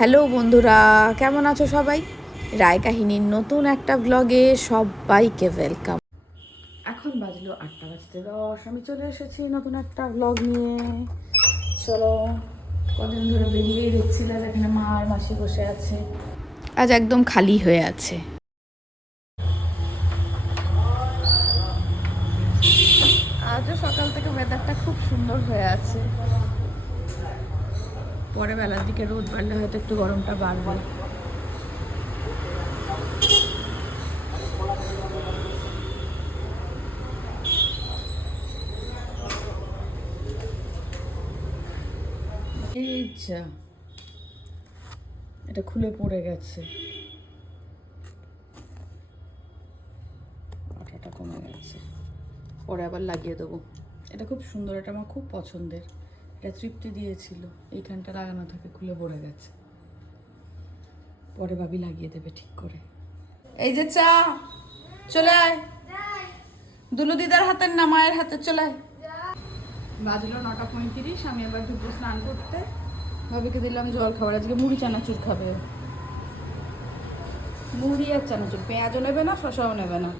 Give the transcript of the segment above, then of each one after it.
Hello বন্ধুরা, কেমন আছো সবাই? রায় কাহিনীর নতুন একটা ব্লগে সবাইকে ওয়েলকাম। এখন বাজলো 8:10, আমি চলে এসেছি নতুন একটা ব্লগ নিয়ে। চলো, কদিন ধরে বেরিয়েই দেখছিলাম, এখানে মা আর মাসি বসে আছে। আজ একদম খালি হয়ে আছে। আজও সকাল থেকে ওয়েদারটা খুব সুন্দর হয়ে আছে। পরে বেলার দিকে রোদ বাড়লে হয়তো একটু গরমটা বাড়বে। এটা খুলে পড়ে গেছে, আঠাটা কমে গেছে, পরে আবার লাগিয়ে দেবো। এটা খুব সুন্দর, এটা আমার খুব পছন্দের। এটা তৃপ্তি দিয়েছিল, এইখানটা লাগানো থাকে, খুলে পড়ে গেছে, পরে ভাবি লাগিয়ে দেবে ঠিক করে। এই যে চা, চলে আয়। দুলু দিদার হাতের না, মায়ের হাতে, চলে আয়। বাজলো 9:35, আমি এবার ঢুকবো স্নান করতে। ভাবিকে দিলাম জল খাবার, আজকে মুড়ি চানাচুর খাবে। মুড়ি আর চানাচুর, পেঁয়াজও নেবে না, শসাও নেবে না।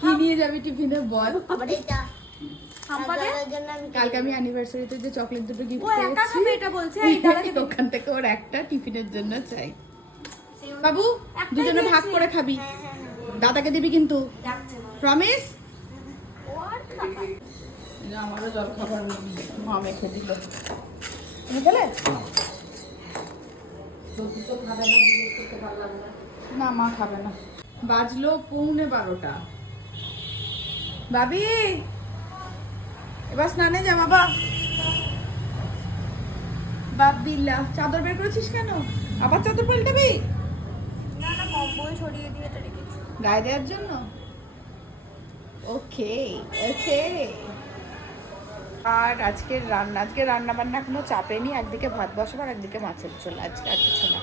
কি নিয়ে যাবি টিফিনে বল? কালকে আমি অ্যানিভার্সারিতে যে চকলেট দুটো গিফট করেছি, এটা বলছে ওখান থেকে ওর একটা টিফিনের জন্য চাই। বাবু, দুজনে ভাগ করে খাবি, দাদাকে দিবি কিন্তু, প্রমিস। আমারও জল খাবার মা মেখে দিল। তুমি খেলে? না, মা খাবে না। বাজলো 11:45। বাবি, এবার স্নানে যা বাবা। বাবিল্লা, চাদর বের করেছিস কেন? আবার চাদর পাল্টাবি? না না, কম্বল ছড়িয়ে দিয়ে এটা রেখেছি গায়ে দেওয়ার জন্য। ওকে ওকে। আর আজকে রান্না বান্না এখনো চাপেনি। একদিকে ভাত বসাবো আর একদিকে মাছের ঝোল। আজকে আর কিছু না,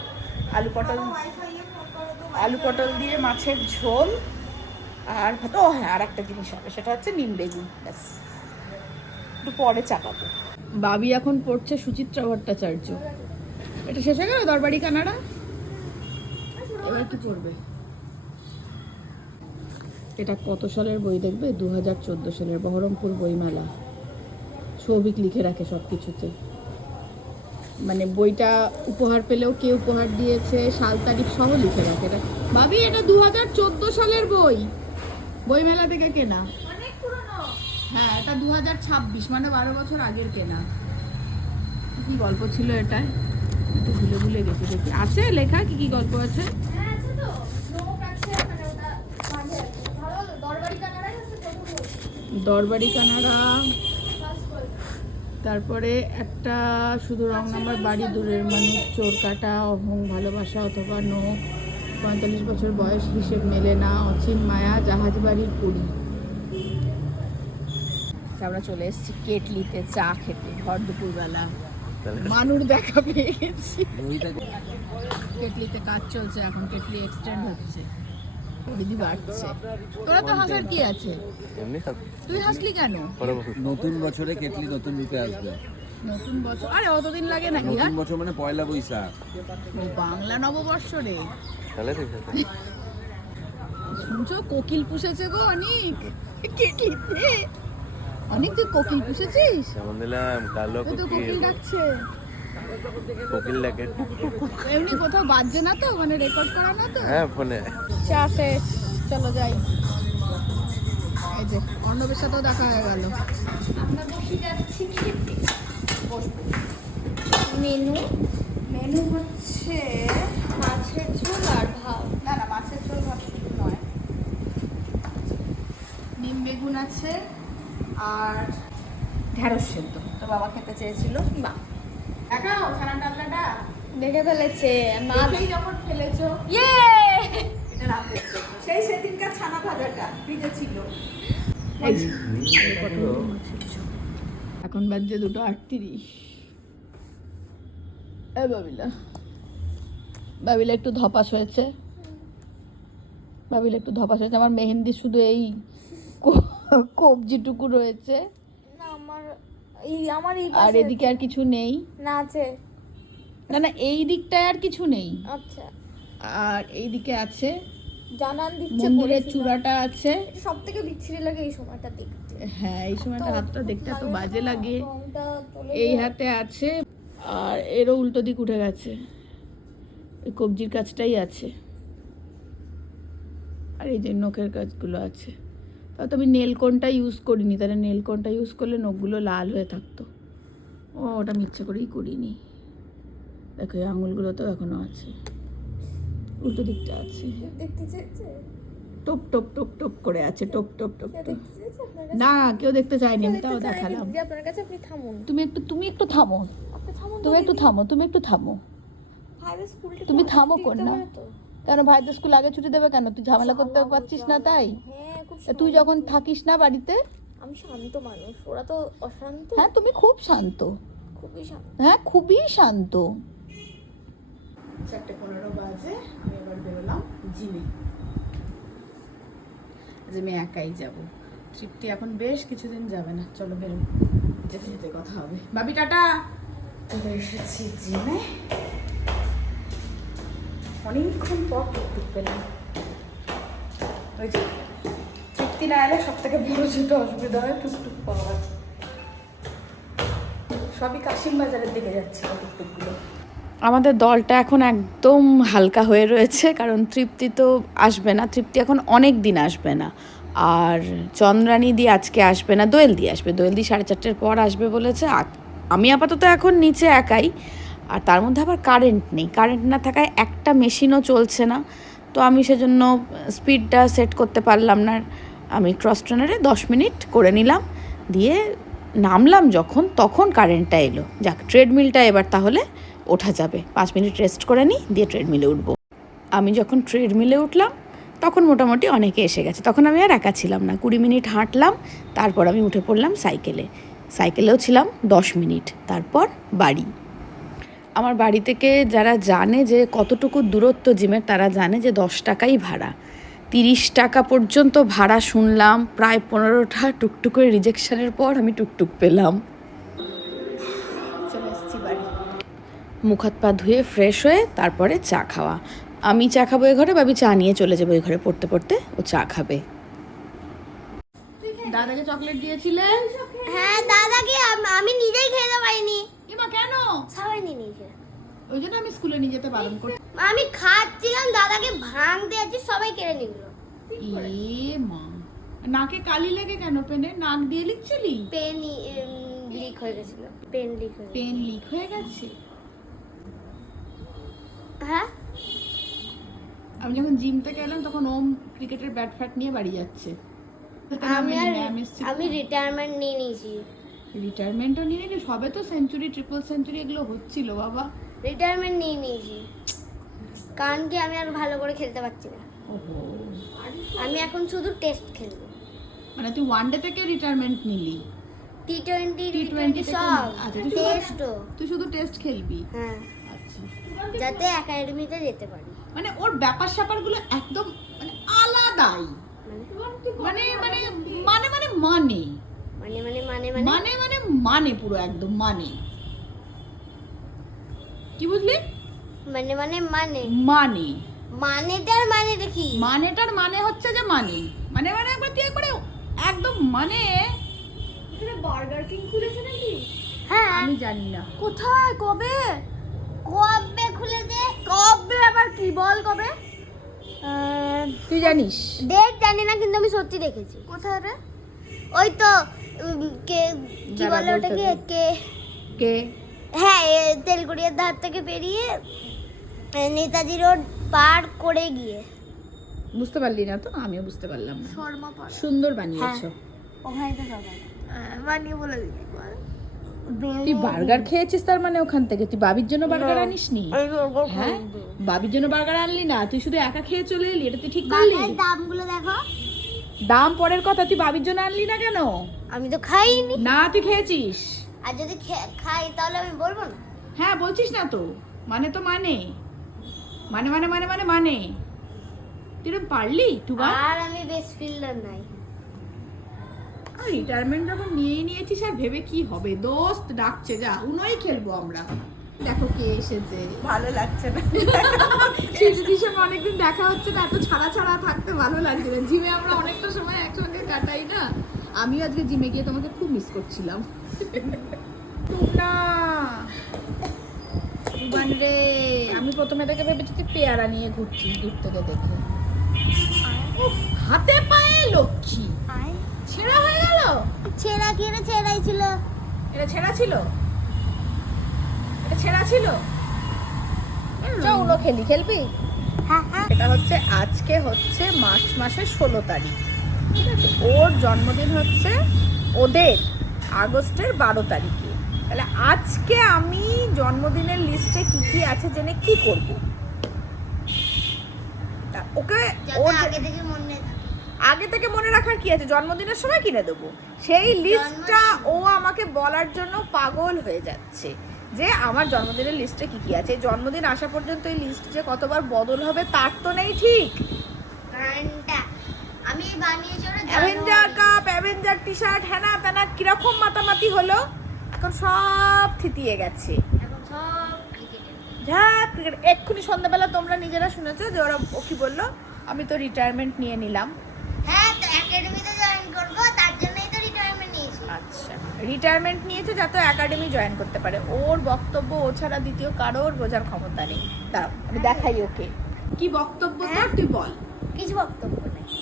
আলু পটল দিয়ে মাছের ঝোল আর ভাত। ও হ্যাঁ, আর একটা জিনিস হবে, সেটা হচ্ছে নিম বেগুন। ব্যাস, একটু পরে চাপাবো। বাবি এখন পড়ছে সুচিত্রা ভট্টাচার্য। এটা শেষ হয়ে গেল দরবারি কানাড়া, এবার কি পড়বে? এটা কত সালের বই দেখবে? 2014 সালের বহরমপুর বইমেলা। সৌভিক লিখে রাখে সব কিছুতে, মানে বইটা উপহার পেলেও কে উপহার দিয়েছে, সাল তারিখ সহ লিখে রাখে। এটা ভাবি, এটা 2014 সালের বই, বইমেলা থেকে কেনা। অনেক পুরনো। হ্যাঁ, এটা 2026, মানে 12 বছর আগের কেনা। কি গল্প ছিল এটা? একটু ভুলে ভুলে গেছি, দেখি আছে লেখা কি কি গল্প আছে। হ্যাঁ আছে তো, নোট আছে ওখানে, ওটা মাঝে আছে। ধরো দরবারি কানাড়াই হচ্ছে প্রথম বই। দরবারি কানাড়া, ফার্স্ট বই। তারপরে একটা শুধু রং নাম্বার, বাড়ি দূরের মানুষ, চোর কাটা, অহং, ভালোবাসা অথবা নো, 45 বছর বয়স, হিসেব মেলে না, অচিন মায়া, জাহাজ বাড়ির পুরী। আমরা চলে এসেছি কেটলিতে চা খেতে, ভর দুপুরবেলা। মানুর দেখা পেয়ে গেছি। কেটলিতে কাজ চলছে এখন, কেটলি এক্সটেন্ড হচ্ছে, পরিধি বাড়ছে। তোরা তো হাসার কি আছে? তুই হাসলি কেন? নতুন বছরে কেটলি নতুন রূপে আসবে। নতুন বছর? আরে অতদিন লাগে নাকি? নতুন বছর মানে পয়লা বৈশাখ। ও বাংলা নববর্ষ রে। শুনছো, কোকিল পুষেছে গো অনেক কেটলিতে। অনেক, তুই কোকিল পুষেছিস? কালো ও তো কোকিল ডাকছে। কোকিল ডাকে। এমনি কোথাও বাজছে না তো, মানে রেকর্ড করা না তো? হ্যাঁ, ফোনে। চা শেষ, চলো যাই। এই যে অর্ণবের সাথেও দেখা হয়ে গেল। আমরা বসে যাচ্ছি খেতে। মেনু মেনু হচ্ছে মাছের ঝোল আর ভাত। না না, মাছের ঝোল ভাত শুধু নয়, নিম বেগুন আছে আর ঢেঁড়স সেদ্ধ। তো বাবা খেতে চেয়েছিল। বাহ, দেখাও ছানা ডালনাটা। দেখে ফেলেছে মা। দেখেই যখন ফেলেছো। ইয়ে, এটা রাতে সেই সেদিনকার ছানা ভাজাটা ফ্রিজে ছিল। এখন বাজছে 2:38। বাবিলা, বাবিলা একটু ধপাস হয়েছে, বাবিলা একটু ধপাস হয়েছে। আমার মেহেন্দি শুধু এই কবজিটুকু রয়েছে, না আমার এই আর এদিকে আর কিছু নেই। না আছে। না না, এই দিকটায় আর কিছু নেই, আচ্ছা, আর এই দিকে আছে জানান দিচ্ছে মন্দিরের চূড়াটা আছে। সব থেকে বিচ্ছিরি লাগে এই সময়টা দেখতে। হ্যাঁ, এই সময়টা হাতটা দেখতে এত বাজে লাগে। রংটা চলে এই হাতে আছে, আর এরও উল্টো দিক উঠে গেছে, এই কবজির কাজটাই আছে, আর এই যে নখের কাজগুলো আছে। তাও তো আমি নেল কোনটা ইউজ করিনি, তাহলে নেল কোনটা ইউজ করলে নখগুলো লাল হয়ে থাকতো। ও, ওটা আমি ইচ্ছা করেই করিনি। দেখো এই আঙুলগুলো তো এখনো আছে, উল্টো দিকটা আছে, দেখতে চেয়েছে, টপ টপ টপ টপ করে আছে, টপ টপ টপ টপ। দেখতে চেয়েছে আপনার কাছে? না, কেউ দেখতে চায়নি, আমি দেখতে তাও চাইনি দেখালাম। দিদি, আপনার কাছে, আপনি থামুন, তুমি একটু থামো, আপনি থামুন, তুমি একটু থামো, তুমি একটু থামো। ভাইয়ের স্কুলটা তুমি একটু থামো আগে কোন দিতে না? হবে তো। কেন ভাইদের স্কুল আগে ছুটি দেবে কেন? তুই ঝামেলা করতে পারছিস না তাই? হ্যাঁ, খুব তা তুই যখন থাকিস না বাড়িতে? আমি শান্ত মানুষ, ওরা তো অশান্ত। হ্যাঁ, তুমি খুব শান্ত, খুবই শান্ত। হ্যাঁ খুবই শান্ত। 4:15 বাজে, আমি এবার বেরোলাম জিমে। জিমে একাই যাব, তৃপ্তি এখন বেশ কিছুদিন যাবে না। চলো বেরোন, যেতে যেতে কথা হবে। বাবি টাটা। চলে এসেছি জিমে, অনেকক্ষণ পর টুকটুক পেলাম। ওই যে তৃপ্তি না এলে সব থেকে বড় যেটা অসুবিধা হয় টুকটুক পাওয়ার। সবই কাশিম বাজারের দিকে যাচ্ছে টুকটুকগুলো। আমাদের দলটা এখন একদম হালকা হয়ে রয়েছে, কারণ তৃপ্তি তো আসবে না, তৃপ্তি এখন অনেক দিন আসবে না। আর চন্দ্রানী দি আজকে আসবে না, দোয়েল দি আসবে, দোয়েল দি 4:30 পর আসবে বলেছে। আমি আপাতত এখন নিচে একাই, আর তার মধ্যে আবার কারেন্ট নেই, কারেন্ট না থাকায় একটা মেশিনও চলছে না। তো আমি সেজন্য স্পিডটা সেট করতে পারলাম না। আমি ক্রস ট্রেনারে 10 মিনিট করে নিলাম, দিয়ে নামলাম যখন, তখন কারেন্টটা এলো। যাক, ট্রেডমিলটা এবার তাহলে ওঠা যাবে। 5 মিনিট রেস্ট করে নিই, দিয়ে ট্রেডমিলে উঠবো। আমি যখন ট্রেডমিলে উঠলাম তখন মোটামুটি অনেকে এসে গেছে, তখন আমি আর একা ছিলাম না। 20 মিনিট হাঁটলাম, তারপর আমি উঠে পড়লাম সাইকেলে। সাইকেলেও ছিলাম 10 মিনিট, তারপর বাড়ি। আমার বাড়ি থেকে যারা জানে যে কতটুকু দূরত্ব জিমের, তারা জানে যে 10 টাকাই ভাড়া। 30 টাকা পর্যন্ত ভাড়া শুনলাম, প্রায় 15টা টুকটুকের রিজেকশনের পর আমি টুকটুক পেলাম। চলে এসেছি বাড়ি, মুখ হাত পা ধুয়ে ফ্রেশ হয়ে তারপরে চা খাওয়া। আমি চা খাবো এ ঘরে, ভাবি চা নিয়ে চলে যাবো এই ঘরে, পড়তে পড়তে ও চা খাবে। দাদাকে চকলেট দিয়েছিলে? হ্যাঁ, দাদাকে আমি নিজেই খেতে পারিনি। এমা কেন? সবাই নিয়ে নিয়েছে, ওই জন্য আমি স্কুলে নিয়ে যেতে বারণ করি। আমি খাচ্ছিলাম, দাদাকে ভাঙতে যাচ্ছি, সবাই কেড়ে নিল। এ মা, নাকে কালি লেগে কেন? পেনে নাক দিয়ে লিখছিলি? পেন লিক হয়ে গেছিল, পেন লিক হয়ে পেন লিক হয়ে গেছে? হ্যাঁ, আমি যখন জিম থেকে এলাম তখন ওম ক্রিকেটের ব্যাট ফ্যাট নিয়ে বাড়ি যাচ্ছে। আমি রিটায়ারমেন্ট নিয়ে নিয়েছি। রিটায়ারমেন্টও নিয়ে নিলি? সবে তো সেঞ্চুরি, ট্রিপল সেঞ্চুরি এগুলো হচ্ছিল বাবা। রিটায়ারমেন্ট নিয়ে নিয়েছি, কারণ কি আমি আর ভালো করে খেলতে পারছি না। ওহো, আমি এখন শুধু টেস্ট খেলবো। মানে তুই ওয়ান ডে থেকে রিটায়ারমেন্ট নিলি? T20 T20 সব, আচ্ছা, টেস্টও। তুই শুধু টেস্ট খেলবি? হ্যাঁ, আচ্ছা, যাতে একাডেমিতে যেতে পারি। মানে ওর ব্যাপার স্যাপারগুলো একদম মানে আলাদাই, মানে মানে মানে মানে মানে মানে মানে মানে মানে মানে মানে মানে পুরো একদম মানে, কি বুঝলি? মানে মানে মানে মানে মানেটার মানে দেখি, মানেটার মানে হচ্ছে যে মানে মানে মানে একবার তুই একবারে একদম মানে। এখানে বার্গার কিং খুলেছে নাকি? হ্যাঁ, আমি জানি না কোথায়, কবে কবে খুলেছে? কবে আবার কি বল, কবে? তুই জানিস? ডেট জানি না, কিন্তু আমি সত্যি দেখেছি। কোথায় রে? ওই তো কে কি দাঁড়া, বলে ওটাকে, বলতে কে কে? হ্যাঁ, তেলকুড়িয়ার ধার থেকে পেরিয়ে নেতাজি রোড পার করে গিয়ে। বুঝতে পারলি না তো? আমিও বুঝতে পারলাম না। শর্মা পাড়া, সুন্দর বানিয়েছো। ওখানে তো সবাই বানিয়ে বলে দিচ্ছি। তুই বার্গার খেয়েছিস তার মানে ওখান থেকে? তুই বাবির জন্য বার্গার আনিসনি? হ্যাঁ, বাবির জন্য বার্গার আনলি না, তুই শুধু একা খেয়ে চলে এলি, এটা তুই ঠিক করলি? দামগুলো দেখো। দাম পরের কথা, তুই বাবির জন্য আনলি না কেন? আমি তো খাইনি। না, তুই খেয়েছিস। আর যদি খাই তাহলে আমি বলবো না? হ্যাঁ, বলছিস না তো, মানে তো মানে মানে মানে মানে মানে মানে তুই এরকম পারলি দুবার? আর আমি বেস্ট ফিল্ডার নাই। আর রিটায়ারমেন্ট যখন নিয়েই নিয়েছিস আর ভেবে কি হবে? দোস্ত ডাকছে, যা উনোই খেলবো আমরা। দেখো কে এসেছে। ভালো লাগছে না। শিশুটির সঙ্গে অনেকদিন দেখা হচ্ছে না, এত ছাড়া ছাড়া থাকতে ভালো লাগছে না। জিমে আমরা অনেকটা সময় একসঙ্গে কাটাই না। আমিও আজকে জিমে গিয়ে তোমাকে খুব মিস করছিলাম। টুনা টুবান রে, আমি প্রথমে এটাকে ভেবেছি তুই পেয়ারা নিয়ে ঘুরছিস দূর থেকে দেখে। উফ, হাতে পায়ে লক্ষ্মী ছেঁড়া হয়ে গেল। ছেঁড়া কি রে? ছেঁড়াই ছিল। এটা ছেঁড়া ছিল, এটা ছেঁড়া ছিল। চলো খেলি, খেলবি? হ্যাঁ হ্যাঁ। এটা হচ্ছে আজকে হচ্ছে মার্চ মাসের 16 তারিখ, ঠিক আছে? ওর জন্মদিন হচ্ছে ওদের আগস্টের 12 তারিখে। তাহলে আজকে আমি জন্মদিনের লিস্টে কি কি আছে জেনে কি করব? তা ওকে ওর আগে থেকে মনে থাকে। আগে থেকে মনে রাখার কি আছে? জন্মদিনের সময় কিনে দেবো। সেই লিস্টটা ও আমাকে বলার জন্য পাগল হয়ে যাচ্ছে যে আমার জন্মদিনের লিস্টে কি কি আছে। জন্মদিন আসা পর্যন্ত এই লিস্ট যে কতবার বদল হবে তার তো নেই ঠিক। গানটা আমি বানিয়েছি ওটা avenger cup, avenger t shirt, হ্যানা তেনা কিরকম মাতামাতি হলো, এখন সব থিতিয়ে গেছে। এখন সব ক্রিকেটে। যা ক্রিকেট, এক্ষুনি সন্ধ্যাবেলা তোমরা নিজেরা শুনেছো যে ওরা ও কি বললো, আমি তো রিটায়ারমেন্ট নিয়ে নিলাম। হ্যাঁ, তো একাডেমিতে জয়েন করব, তার জন্যই তো রিটায়ারমেন্ট নিয়েছি। আচ্ছা, রিটায়ারমেন্ট নিয়েছে যাতে একাডেমি জয়েন করতে পারে। ওর বক্তব্য ও ছাড়া দ্বিতীয় কারোর বোঝার ক্ষমতা নেই। দাঁড়াও আমি দেখাই ওকে কি বক্তব্য তোর, তুই বল। কিছু বক্তব্য নেই।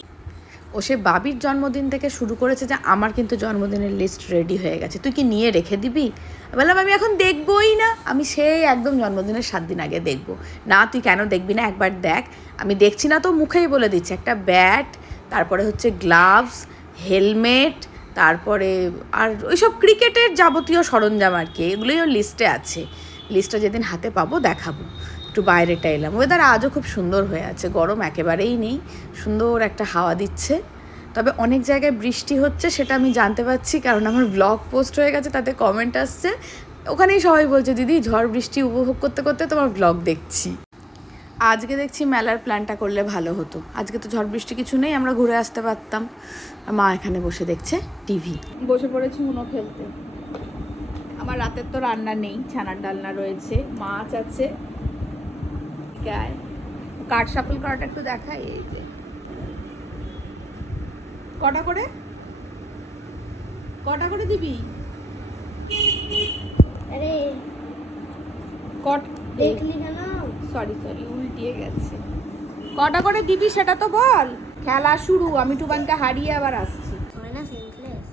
ও সে বাবির জন্মদিন থেকে শুরু করেছে যে আমার কিন্তু জন্মদিনের লিস্ট রেডি হয়ে গেছে, তুই কি নিয়ে রেখে দিবি? বললাম আমি এখন দেখবই না, আমি সেই একদম জন্মদিনের 7 দিন আগে দেখবো। না তুই কেন দেখবি না, একবার দেখ। আমি দেখছি না তো মুখেই বলে দিচ্ছে, একটা ব্যাট, তারপরে হচ্ছে গ্লাভস, হেলমেট, তারপরে আর ওইসব ক্রিকেটের যাবতীয় সরঞ্জাম আর কি, এগুলোই ওর লিস্টে আছে। লিস্টটা যেদিন হাতে পাবো দেখাবো। একটু বাইরেটা এলাম, ওয়েদার আজও খুব সুন্দর হয়ে আছে, গরম একেবারেই নেই, সুন্দর একটা হাওয়া দিচ্ছে। তবে অনেক জায়গায় বৃষ্টি হচ্ছে সেটা আমি জানতে পারছি, কারণ আমার ব্লগ পোস্ট হয়ে গেছে, তাতে কমেন্ট আসছে। ওখানেই সবাই বলছে দিদি ঝড় বৃষ্টি উপভোগ করতে করতে তোমার ব্লগ দেখছি। আজকে দেখছি মেলার প্ল্যানটা করলে ভালো হতো, আজকে তো ঝড় বৃষ্টি কিছু নেই, আমরা ঘুরে আসতে পারতাম। মা এখানে বসে দেখছে টিভি। বসে পড়েছি উনো খেলতে। আমার রাতের তো রান্না নেই, ছানার ডালনা রয়েছে, মাছ আছে। গায়ে কাঠ শাফল করাটা একটু দেখাই। এই যে কটা করে দিবি? আরে কট দেখলি কেন? সরি উল্টিয়ে গেছে। কটা করে দিবি সেটা তো বল। খেলা শুরু, আমি টুবানকে হারিয়ে আবার আসছি। হয় না সেন্সলেস?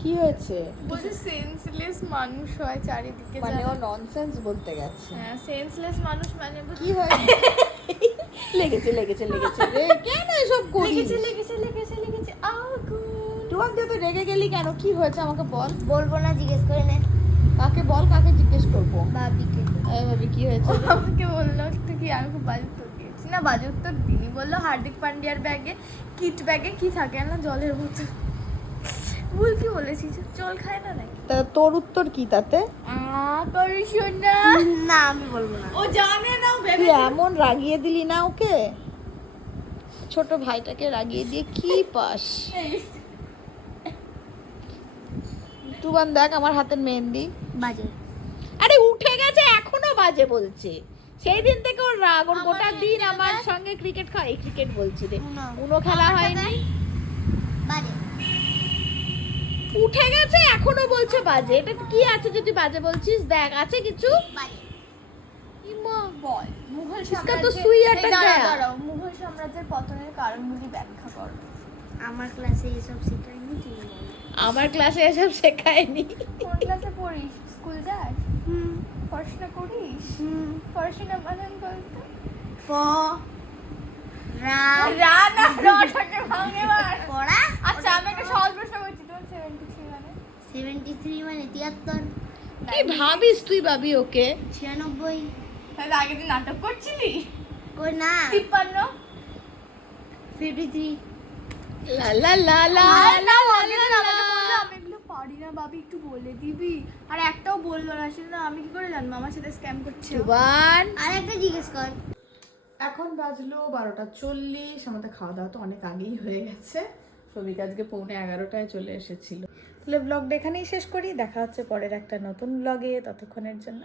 কি হয়েছে? বলছে সেন্সলেস মানুষ হয় চারিদিকে, মানে ও ননসেন্স বলতে গেছে। হ্যাঁ, সেন্সলেস মানুষ মানে কি হয়েছে? লেগেছে রে, কেন এসব করিস? লেগেছে আগুন। টুবান তুই তো রেগে গেলি কেন, কি হয়েছে আমাকে বল। বলবো না, জিজ্ঞেস করে নে। কাকে বল, কাকে জিজ্ঞেস করবো? ভাবিকে। ভাবি কি হয়েছে? আমাকে বললো তো কি, আমি খুব বাজে উত্তর দিয়েছি। না বাজে উত্তর দিনি, বললো হার্দিক পান্ডিয়ার ব্যাগে, কিট ব্যাগে কি থাকে না, জলের বোতল। ভুল কি বলেছি? জল খায় না নাকি? তা তোর উত্তর কি তাতে? করিস না। না আমি বলবো না। ও জানে না, তুই এমন রাগিয়ে দিলি না ওকে, ছোট ভাইটাকে রাগিয়ে দিয়ে কি পাস? টুবান দেখ আমার হাতের মেহেন্দি। বাজে। আরে উঠে গেছে, এখনো বাজে বলছে। সেই দিন থেকে ওর রাগ, ওর গোটা দিন আমার সঙ্গে ক্রিকেট খায়। ক্রিকেট বলছি রে, উনো খেলা হয়নি। বাজে। উঠে গেছে এখনো বলছে বাজে। এটা কি আছে যদি বাজে বলছিস? দেখ আছে কিছু? বাজে। ইমা বল, মুঘল इसका तो सुई अटक गया। দাঁড়াও, মুঘল সাম্রাজ্যের পতনের কারণগুলি ব্যাখ্যা করো। আমার ক্লাসে এসব শেখায়নি, তুমি বলো। আমার ক্লাসে এসব শেখায়নি। কোন ক্লাসে পড়িস? স্কুল যাস? পড়াশোনা করিস? পড়াশোনা বানান বলতো? রাটাকে ভাঙে মার। পড়া? আচ্ছা আমি একটা সহজ প্রশ্ন করছি, তোমার 73 মানে? 73 মানে 73। কি ভাবিস তুই ভাবি ওকে? 96। তাহলে আগে তুই নাটক করছিলি? কই না। 53। 53। লা লা লা লা লা লা লা। আমি এগুলো পারি না ভাবি, একটু বলে দিবি। আর একটাও বললো না, সেটা আমি কি করে জানবো আমার সাথে স্ক্যাম করছে? টুবান আর একটা জিজ্ঞেস কর। এখন বাজলো 12:40। আমাদের খাওয়া দাওয়া তো অনেক আগেই হয়ে গেছে। সবিক আজকে 11:45টায় চলে এসেছিল। তাহলে ব্লগটা এখানেই শেষ করি, দেখা হচ্ছে পরের একটা নতুন ব্লগে। ততক্ষণের জন্য